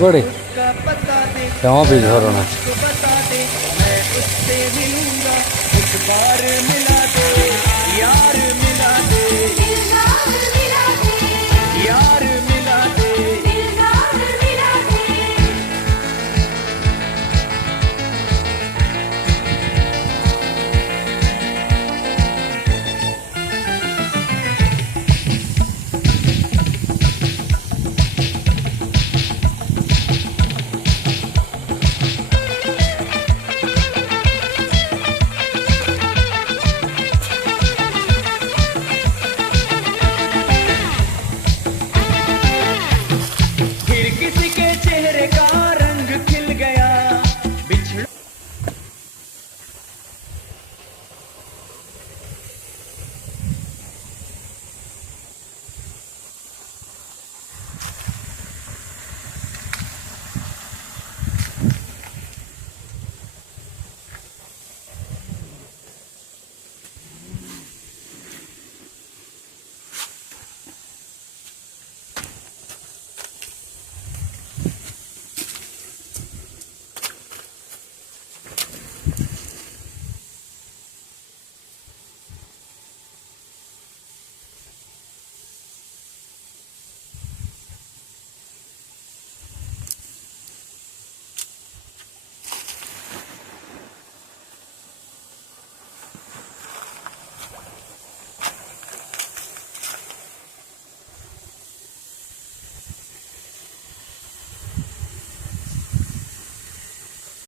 बड़े उसका पता दे, यहाँ भी झरना मुझको बता दे, मैं उससे मिलूंगा, एक बार मिला दे, यार मिला दे, दिलदार मिला दे, यार मिला दे। दिलदार मिला दे। फिर किसी के चेहरे का रंग खिल गया, बिछड़